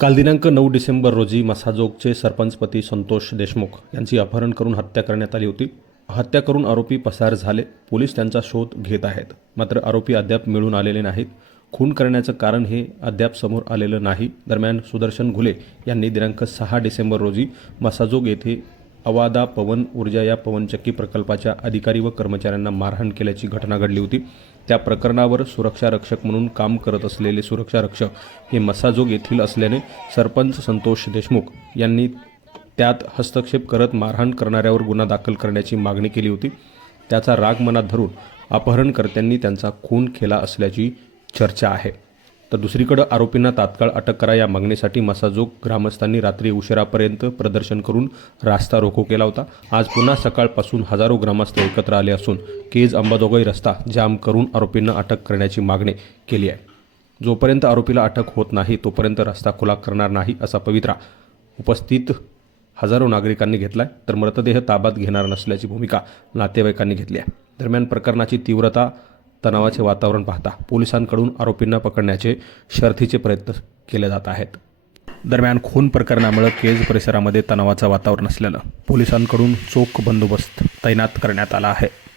काल दिनांक नऊ डिसेंबर रोजी मसाजोगचे सरपंचपती संतोष देशमुख यांची अपहरण करून हत्या करण्यात आली होती. हत्या करून आरोपी पसार झाले. पोलीस त्यांचा शोध घेत आहेत. मात्र आरोपी अद्याप मिळून आलेले नाहीत. खून करण्याचं कारण हे अद्याप समोर आलेलं नाही. दरम्यान सुदर्शन घुले यांनी दिनांक सहा डिसेंबर रोजी मसाजोग येथे अवादा पवन ऊर्जा या पवनचक्की प्रकल्पाच्या अधिकारी व कर्मचाऱ्यांना मारहाण केल्याची घटना घडली होती. त्या प्रकरणावर सुरक्षा रक्षक म्हणून काम करत असलेले सुरक्षा रक्षक हे मसाजोग येथील असल्याने सरपंच संतोष देशमुख यांनी त्यात हस्तक्षेप करत मारहाण करणाऱ्यावर गुन्हा दाखल करण्याची मागणी केली होती. त्याचा राग मनात धरून अपहरणकर्त्यांनी त्यांचा खून केला असल्याची चर्चा आहे. तर दुसरीकडे आरोपींना तात्काळ अटक करा या मागणीसाठी मसाजोग ग्रामस्थांनी रात्री उशिरापर्यंत प्रदर्शन करून रास्ता रोको केला होता. आज पुन्हा सकाळपासून हजारो ग्रामस्थ एकत्र आले असून केज अंबाजोगाई रस्ता जाम करून आरोपींना अटक करण्याची मागणी केली आहे. जोपर्यंत आरोपीला अटक होत नाही तोपर्यंत रस्ता खुला करणार नाही असा पवित्रा उपस्थित हजारो नागरिकांनी घेतला आहे तर मृतदेह ताब्यात घेणार नसल्याची भूमिका नातेवाईकांनी घेतली आहे. दरम्यान प्रकरणाची तीव्रता तणावाचे वातावरण पाहता पोलिसांकडून आरोपींना पकडण्याचे शर्थीचे प्रयत्न केले जात आहेत. दरम्यान खून प्रकरणामुळे केज परिसरामध्ये तणावाचं वातावरण असल्यानं पोलिसांकडून चोख बंदोबस्त तैनात करण्यात आला आहे.